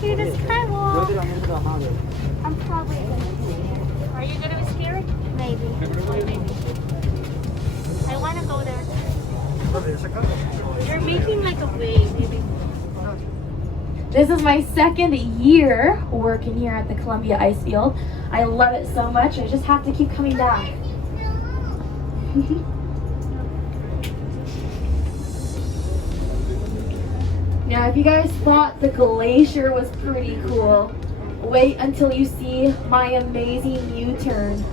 to the Skywalk. I'm probably gonna be scared. Are you gonna be scared? Maybe. I wanna go there. You're making like a wave, maybe. This is my second year working here at the Columbia Icefield. I love it so much. I just have to keep coming back. Now, if you guys thought the glacier was pretty cool, wait until you see my amazing U-turn.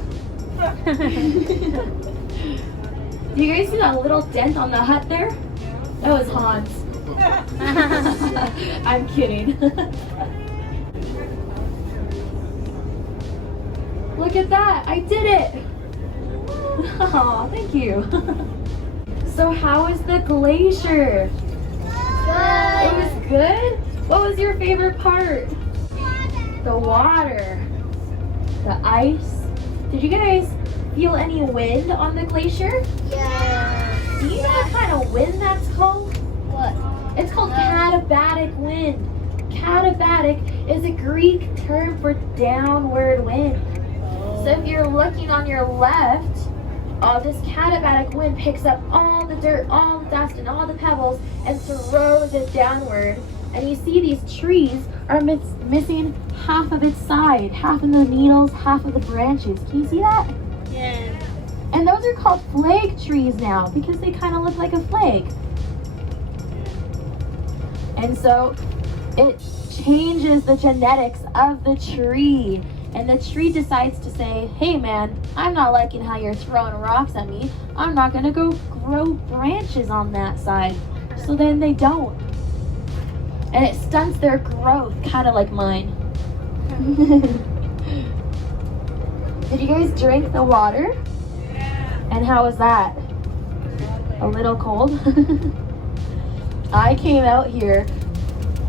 Do you guys see that little dent on the hut there? That was Hans. I'm kidding. Look at that, I did it. Oh, thank you. So how was the glacier? Good. It was good? What was your favorite part? The water. The ice. Did you guys feel any wind on the glacier? Yeah. Do you know what kind of wind that's called? What? It's called Catabatic Wind. Catabatic is a Greek term for downward wind. So if you're looking on your left, this Catabatic wind picks up all the dirt, all the dust, and all the pebbles and throws it downward. And you see these trees are missing half of its side, half of the needles, half of the branches. Can you see that? Yeah. And those are called flag trees now because they kind of look like a flag. And so it changes the genetics of the tree. And the tree decides to say, hey man, I'm not liking how you're throwing rocks at me. I'm not gonna go grow branches on that side. So then they don't. And it stunts their growth, kind of like mine. Did you guys drink the water? Yeah. And how was that? A little cold? I came out here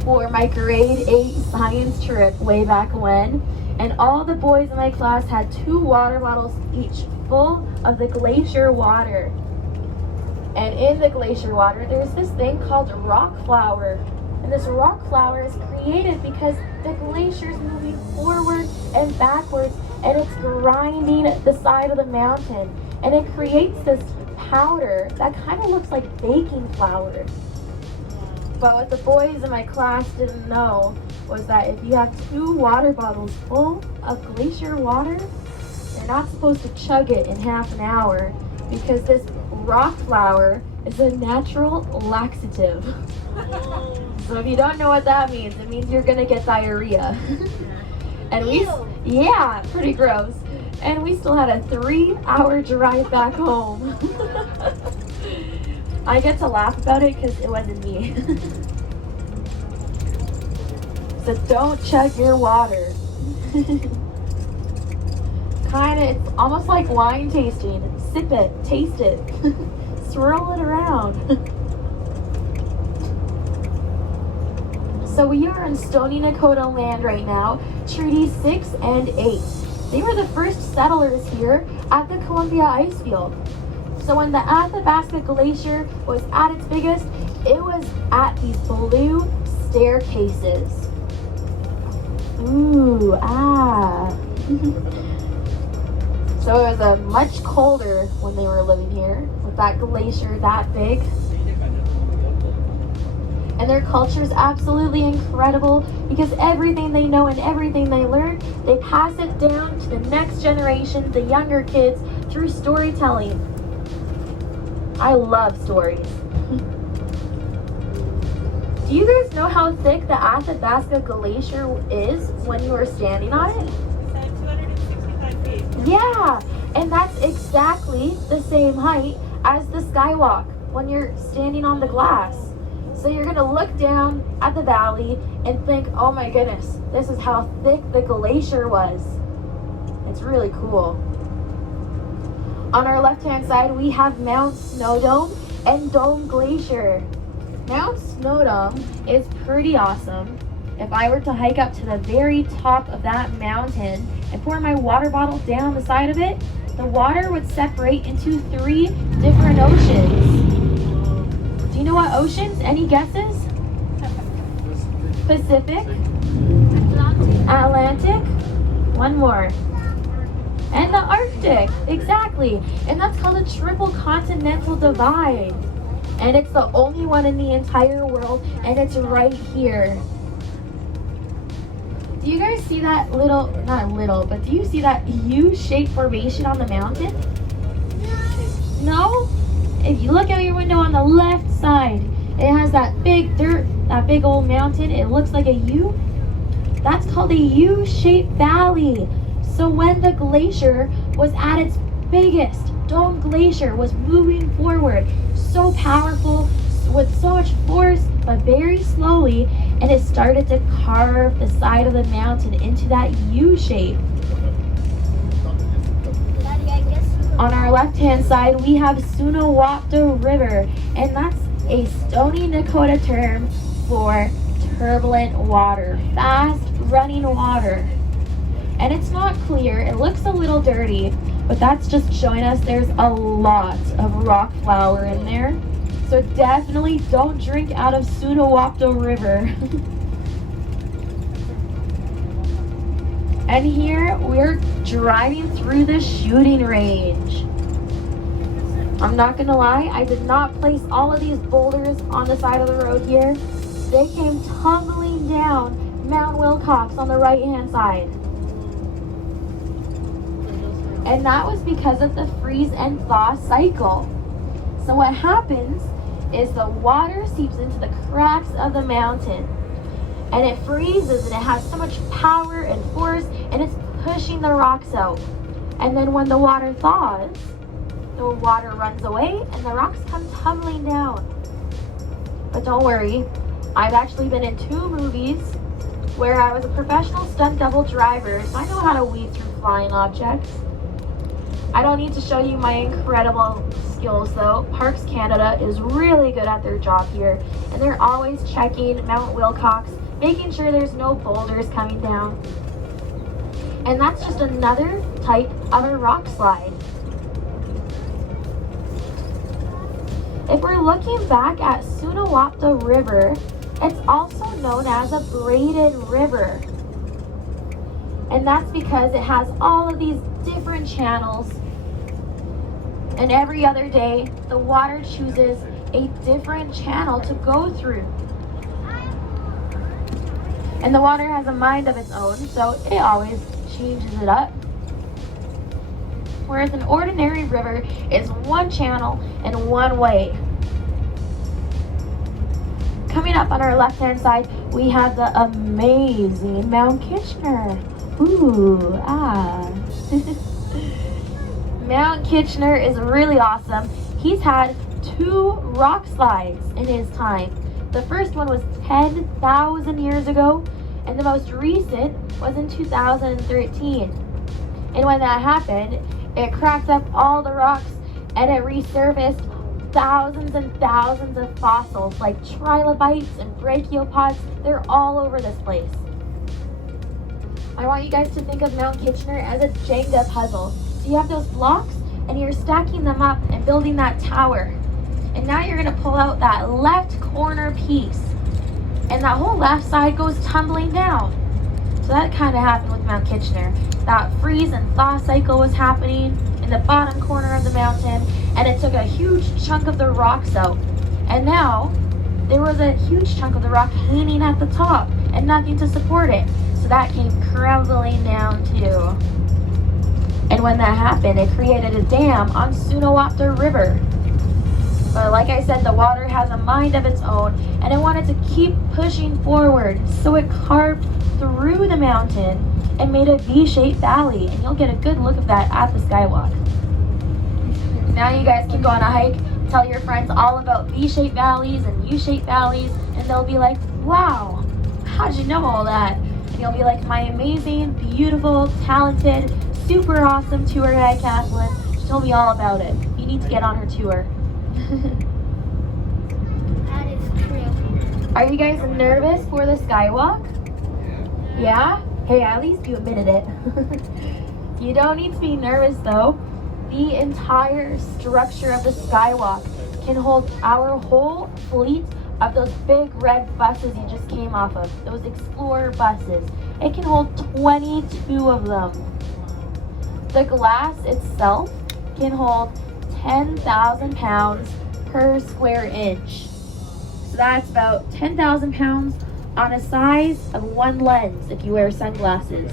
for my grade 8 science trip way back when, and all the boys in my class had 2 water bottles each full of the glacier water. And in the glacier water, there's this thing called rock flour. And this rock flour is created because the glacier is moving forward and backwards, and it's grinding the side of the mountain. And it creates this powder that kind of looks like baking flour. But what the boys in my class didn't know was that if you have 2 water bottles full of glacier water, you're not supposed to chug it in half an hour because this rock flour is a natural laxative. So if you don't know what that means, it means you're gonna get diarrhea. And yeah, pretty gross. And we still had a 3-hour drive back home. I get to laugh about it because it wasn't me. So don't chug your water. It's almost like wine tasting. Sip it, taste it, swirl it around. So we are in Stony Nakota land right now, Treaty 6 and 8. They were the first settlers here at the Columbia Icefield. So when the Athabasca Glacier was at its biggest, it was at these blue staircases. Ooh, ah. So it was much colder when they were living here with that glacier that big. And their culture is absolutely incredible because everything they know and everything they learn, they pass it down to the next generation, the younger kids, through storytelling. I love stories. Do you guys know how thick the Athabasca Glacier is when you are standing on it? 265 feet. Yeah, and that's exactly the same height as the Skywalk when you're standing on the glass. So you're gonna look down at the valley and think, oh my goodness, this is how thick the glacier was. It's really cool. On our left-hand side, we have Mount Snowdon and Dome Glacier. Mount Snowdon is pretty awesome. If I were to hike up to the very top of that mountain and pour my water bottle down the side of it, the water would separate into 3 different oceans. Do you know what oceans? Any guesses? Pacific, Atlantic, one more. And the Arctic, exactly. And that's called a triple continental divide. And it's the only one in the entire world, and it's right here. Do you guys see that little, not little, but do you see that U-shaped formation on the mountain? No? If you look out your window on the left side, it has that big dirt, that big old mountain. It looks like a U. That's called a U-shaped valley. So when the glacier was at its biggest, Dome Glacier was moving forward, so powerful, with so much force, but very slowly, and it started to carve the side of the mountain into that U shape. On our left-hand side, we have Sunowapta River, and that's a Stony Nakota term for turbulent water, fast-running water. And it's not clear, it looks a little dirty, but that's just showing us there's a lot of rock flour in there. So definitely don't drink out of Sunowapta River. And here we're driving through the shooting range. I'm not gonna lie, I did not place all of these boulders on the side of the road here. They came tumbling down Mount Wilcox on the right-hand side. And that was because of the freeze and thaw cycle. So what happens is the water seeps into the cracks of the mountain, and it freezes, and it has so much power and force, and it's pushing the rocks out. And then when the water thaws, the water runs away and the rocks come tumbling down. But don't worry, I've actually been in 2 movies where I was a professional stunt double driver, so I know how to weave through flying objects. I don't need to show you my incredible skills though. Parks Canada is really good at their job here, and they're always checking Mount Wilcox, making sure there's no boulders coming down. And that's just another type of a rock slide. If we're looking back at Sunowapta River, it's also known as a braided river. And that's because it has all of these different channels. And every other day, the water chooses a different channel to go through. And the water has a mind of its own, so it always changes it up. Whereas an ordinary river is one channel and one way. Coming up on our left-hand side, we have the amazing Mount Kitchener. Ooh, ah. Mount Kitchener is really awesome. He's had 2 rock slides in his time. The first one was 10,000 years ago, and the most recent was in 2013. And when that happened, it cracked up all the rocks and it resurfaced thousands and thousands of fossils like trilobites and brachiopods. They're all over this place. I want you guys to think of Mount Kitchener as a Jenga puzzle. So you have those blocks and you're stacking them up and building that tower. And now you're gonna pull out that left corner piece, and that whole left side goes tumbling down. So that kind of happened with Mount Kitchener. That freeze and thaw cycle was happening in the bottom corner of the mountain, and it took a huge chunk of the rocks out. And now there was a huge chunk of the rock hanging at the top and nothing to support it. So that came crumbling down too. And when that happened, it created a dam on Sunowapta River. But like I said, the water has a mind of its own, and it wanted to keep pushing forward. So it carved through the mountain and made a V-shaped valley. And you'll get a good look of that at the Skywalk. Now you guys can go on a hike, tell your friends all about V-shaped valleys and U-shaped valleys, and they'll be like, wow, how'd you know all that? And you'll be like, my amazing, beautiful, talented, super awesome tour guide, Kathleen. She told me all about it. You need to get on her tour. That is true. Are you guys nervous for the Skywalk? Yeah? Hey, at least you admitted it. You don't need to be nervous though. The entire structure of the Skywalk can hold our whole fleet of those big red buses you just came off of, those Explorer buses. It can hold 22 of them. The glass itself can hold 10,000 pounds per square inch. So that's about 10,000 pounds on a size of one lens if you wear sunglasses.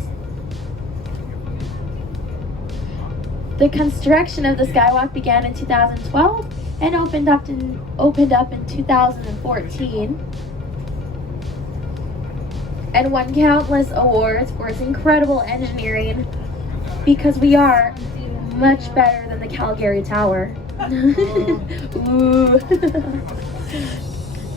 The construction of the Skywalk began in 2012 and opened up in 2014 and won countless awards for its incredible engineering because we are much better than the Calgary Tower. Ooh.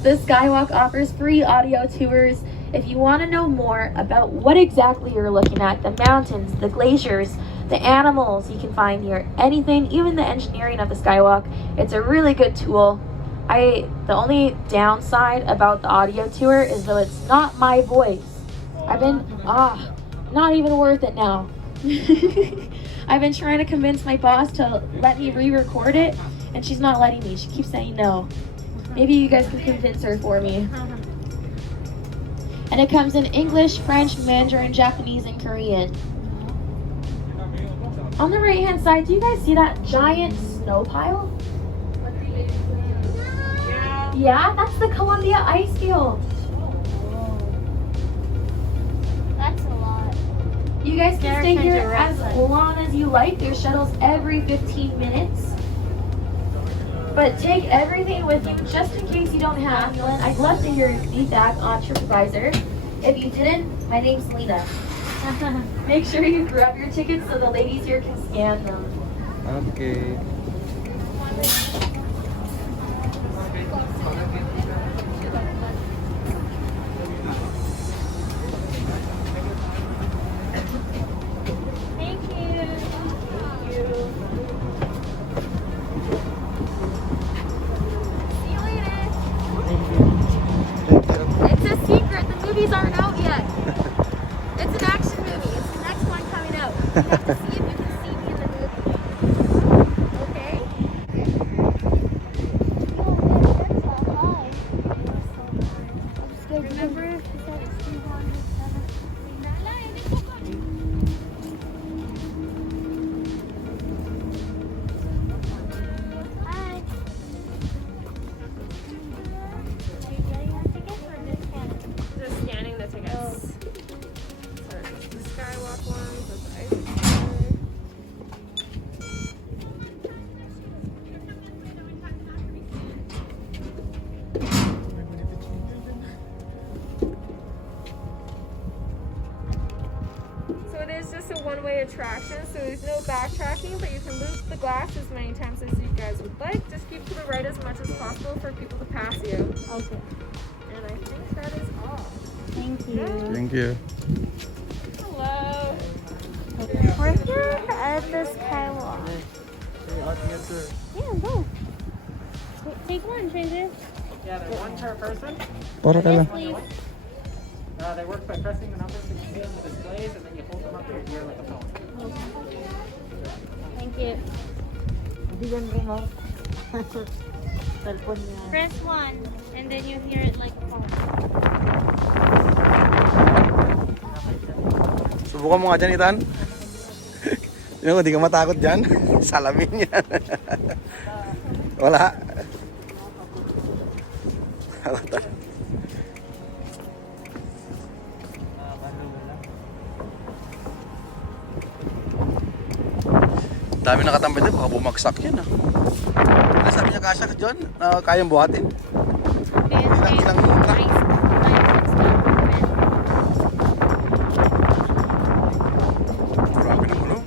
The Skywalk offers free audio tours if you want to know more about what exactly you're looking at, the mountains, the glaciers, the animals you can find here, anything, even the engineering of the Skywalk. It's a really good tool. The only downside about the audio tour is though it's not my voice. Not even worth it now. I've been trying to convince my boss to let me re-record it, and she's not letting me. She keeps saying no. Maybe you guys can convince her for me. And it comes in English, French, Mandarin, Japanese, and Korean. On the right hand side, do you guys see that giant snow pile? Yeah, that's the Columbia Icefield. That's a lot. You guys can stay here as long as you like. There's shuttles every 15 minutes. But take everything with you just in case you don't have one. I'd love to hear your feedback on TripAdvisor. If you didn't, my name's Lena. Make sure you grab your tickets so the ladies here can scan them. Okay. Thank you. See you later. It's a secret. The movies aren't out yet. It's an action movie. It's the next one coming out. You have to see if you can see me in the movie. Okay? Remember if you said it's 317? Hi. Are you getting the tickets or just scanning? Just scanning the tickets. Oh. So it's the Skywalk ones, there's the Icefield. So it is just a one-way attraction, so there's no backtracking, but you can loop the glass as many times as you guys would like. Just keep to the right as much as possible for people to pass you. Okay. And I think that is all. Thank you. Thank you. Hello. We're here at the Skywalk. Yeah, go. Take one, Trader. Yeah, there's one per person. Para ka lang. Please. They work by pressing the numbers that you see on the displays, and then you hold them up to your ear like a phone. Thank you. Press one, and then you hear it like a phone. Subukan mo nga dyan, Ethan. Yun, hindi ka matakot dyan. Salamin yan. Wala. Dami nakatambay din, baka bumagsak yan ah. Ano sabi niya kasya ka dyan? Na kayang buhatin? Ilang truck? Grabe naman oh.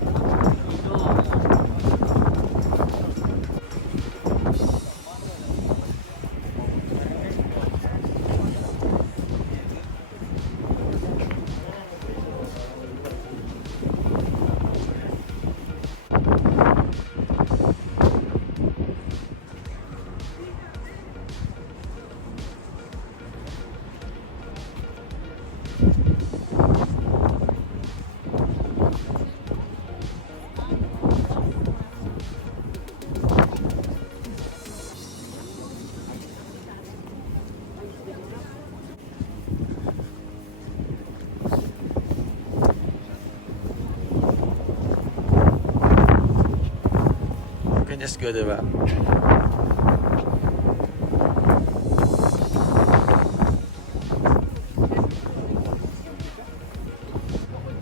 Diyos ko, diba?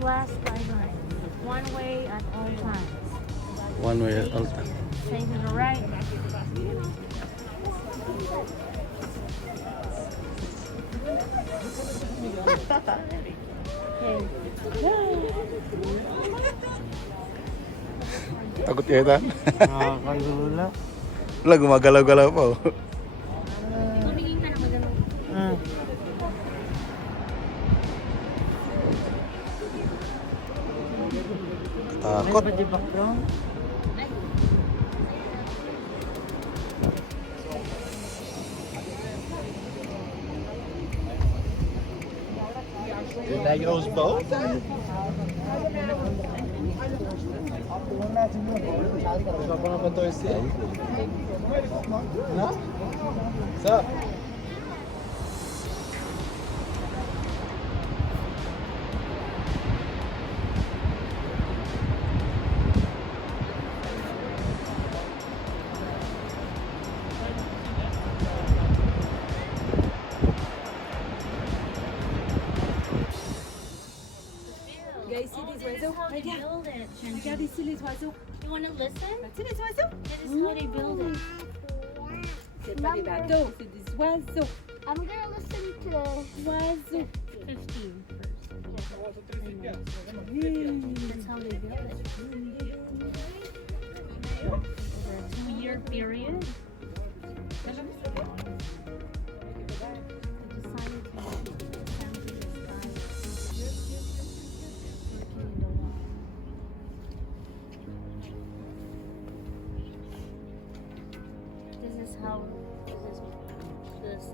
Glass guidelines. One way at all times. One way at all time. Say to the right. Takot yata. Nakakagula. Wala, gumagalaw-galaw pa oh. Tumingin ka na magano. Takot. May di background? Did I goes both? What's up? Guys, see these oiseaux? How they build it. Regarde ici les oiseaux. You want to listen? Tu sais les oiseaux? This is how they build it. C'est pas des bateaux, c'est des oiseaux. I'm gonna listen to Oiseaux. 15 That's how they build it. Over a 2-year period. They decided to This is how this